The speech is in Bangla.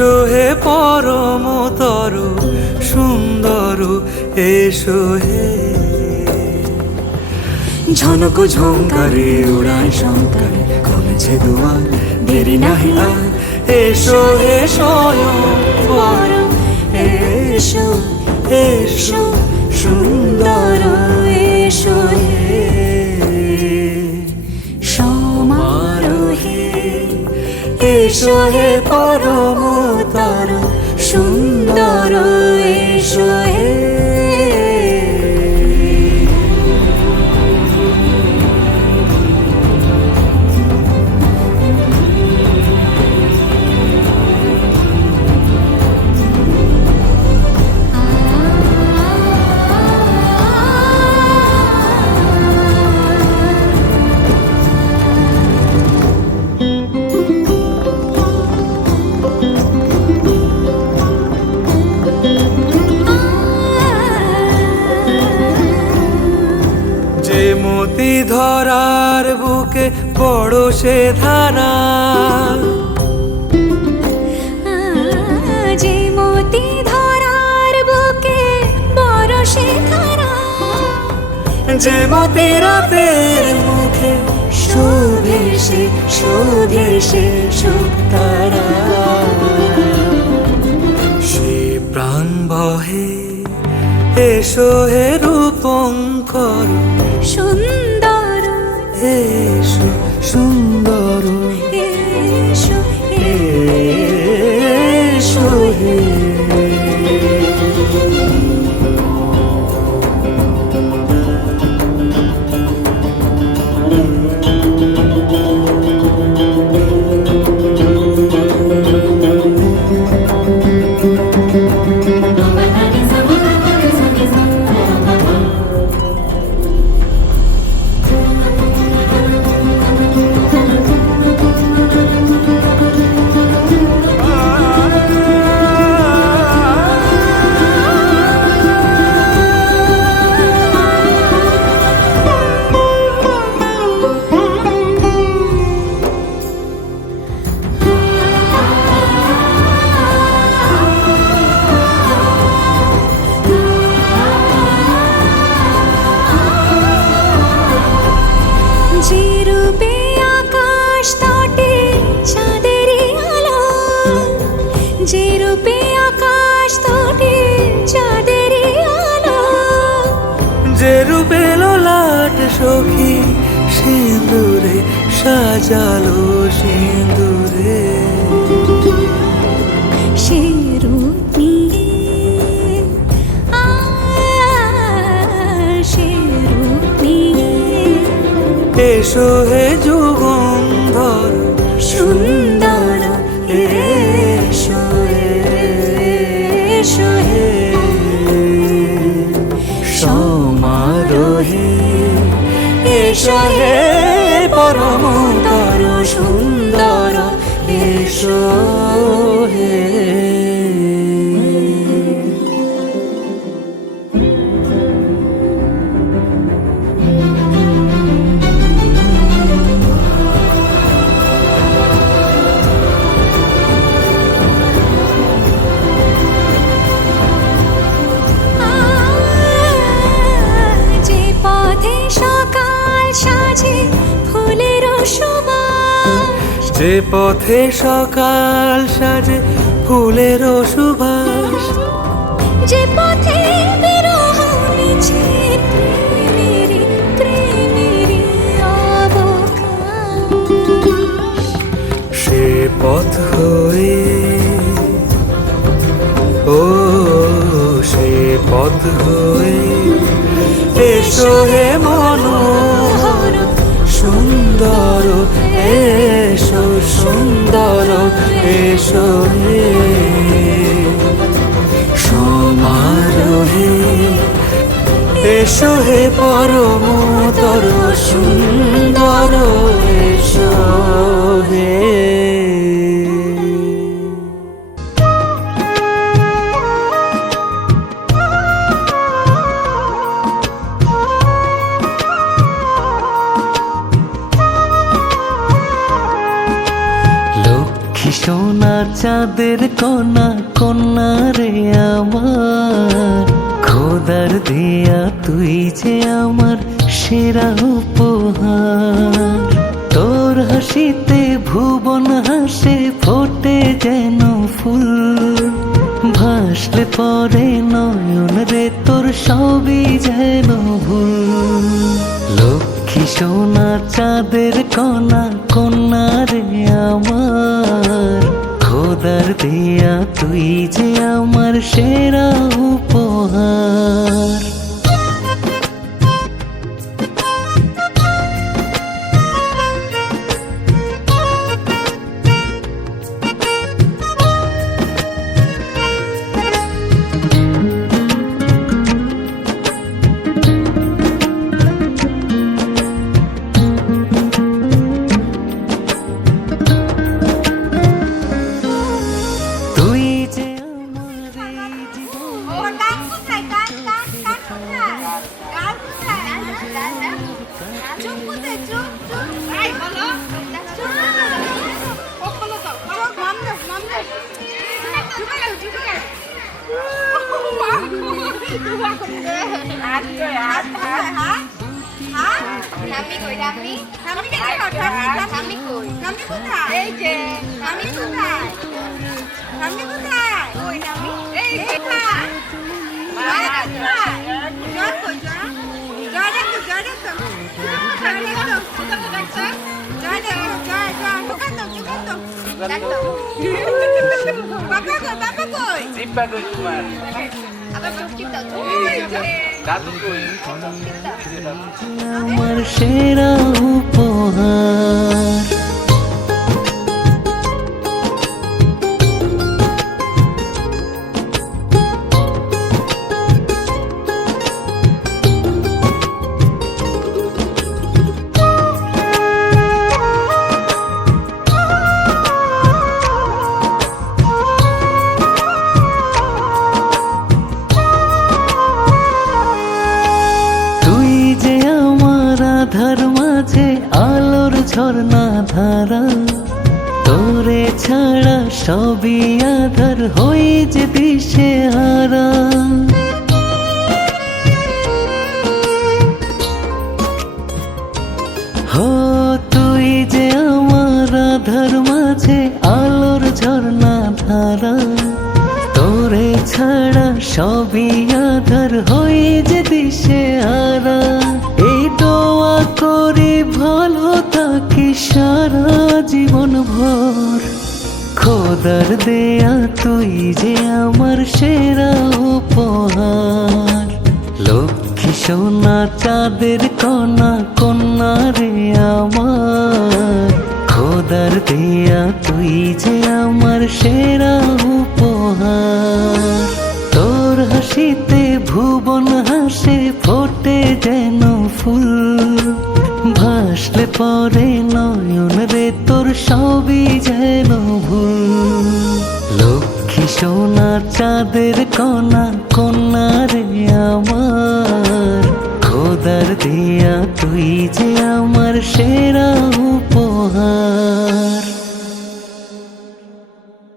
এসো হে পরমতর সুন্দর, এসো হে। ঝনক ঝঙ্কারে উড়ায় শঙ্কারে, খুলেছে দুয়ার, দেরি নাহি আর। এসো হে স্বয়ং পরম, এসো এসো সুন্দর, এসো হে সমারোহে। এসো হে পরমতর সুন্দর, এসো হে। মতি ধরার বুকে বড় সে ধারা, যে মতি ধরার বুকে বড় সে ধারা। যে মতি রাতের মুখে শোভে সে, শোভে সে শুকতারা। সে প্রাণ বহে, এসো হে রূপঙ্কর সুন্দর, এসো সুন্দর, এসো এসো হে। যে রূপে আকাশ তটে চাঁদেরই আলো, যে রূপে আকাশ তটে চাঁদেরই আলো। যে রূপে ললাট সখী সিঁদুরে সাজালো, সিঁদুরে। সে রূপ নিয়ে, সে রূপ নিয়ে। এসো হে যুগন্ধর সুন্দর, এসো এসো হে সমারোহে। এসো হে পরমতর সুন্দর, এসো হে। যে পথে সকাল সাজে ফুলের সুবাস, যে পথে সকাল সাজে ফুলের সুবাস। যে পথে বিরহ মিছে প্রেমেরই প্রেমেরই অবকাশ। সে পথ হয়ে, ও সে পথ হয়ে। এসো হে মনোহর সুন্দর, এসো সুন্দর, এসো হে সমারোহে। এসো হে পরমতর সুন্দর, এসো হে। লক্ষ্মী সোনার চাঁদের কণা কন্যা রে আমার, খোদার দেয়া তুই যে আমার সেরা উপহার। তোর হাসিতে ভুবন হাসে ফোটে যেন ফুল, ভাসলে পরে নয়ন রে তোর সবই যেন ভুল। লক্ষ্মী সোনা চাঁদের কণা কন্যা রে আমার, খোদার দেয়া তুই যে আমার সেরা উপহার। তুই যে আমার এই জীবন, ও গান কোথায়? গান কোথায়? চুপ কোথায়? চুপ। এই বলো। চুপ। ও বলো তো। চুপ মাম দে। চুপ কর। নামি কই? নামি কোথায়? এই যে নামি কোথায়? ওই নামি এই কোথায়? আমার সেরা উপহার। তুই যে আমার আধার মাঝে আলোর ঝর্ণা ধারা, তোরে ছাড়া সবই আধার হয়ে যে দিশে হারা। হো তুই যে আমার আধার মাঝে আলোর ঝর্ণা ধারা, তোরে ছাড়া সবই আধার হয়ে যে দিশে হারা। এই দোয়া করে ভালো থাকি সারা জীবন ভর, খোদার দেয়া তুই যে আমার সেরা উপহার। লক্ষ্মী সোনা চাঁদের কণা কন্যা রে আমার, খোদার দেয়া তুই যে আমার সেরা উপহার। তোর হাসিতে ভুবন হাসে ফোটে যেন ফুল, ভাসলে পরে নয়ন রে তোর সবই যেন ভুল। লক্ষ্মী সোনা চাঁদের কণা কন্যা রে আমার,